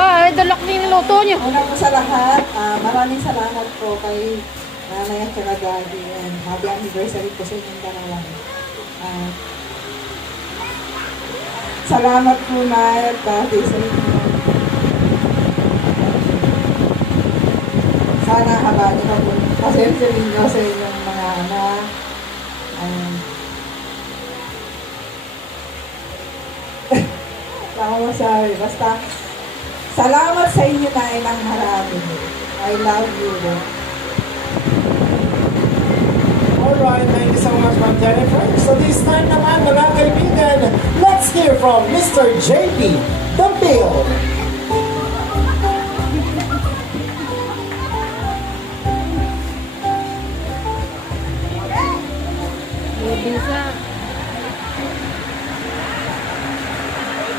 Ay, dalak din niluto niyo. Una po sa lahat, maraming salamat po kay nanay at saka daddy. And happy anniversary po sa inyong dalawa. Salamat po nay at daddy sa inyo. Sana haba niyo pa po. Pasensya ninyo sa inyong mga anak. Tama masabi. Basta, salamat sa inyo na ng marami. I love you. Alright, thank you so much, Ma'am Jennifer. So this time naman, mga kaibigan, let's hear from Mr. JP The Bill. Bisa.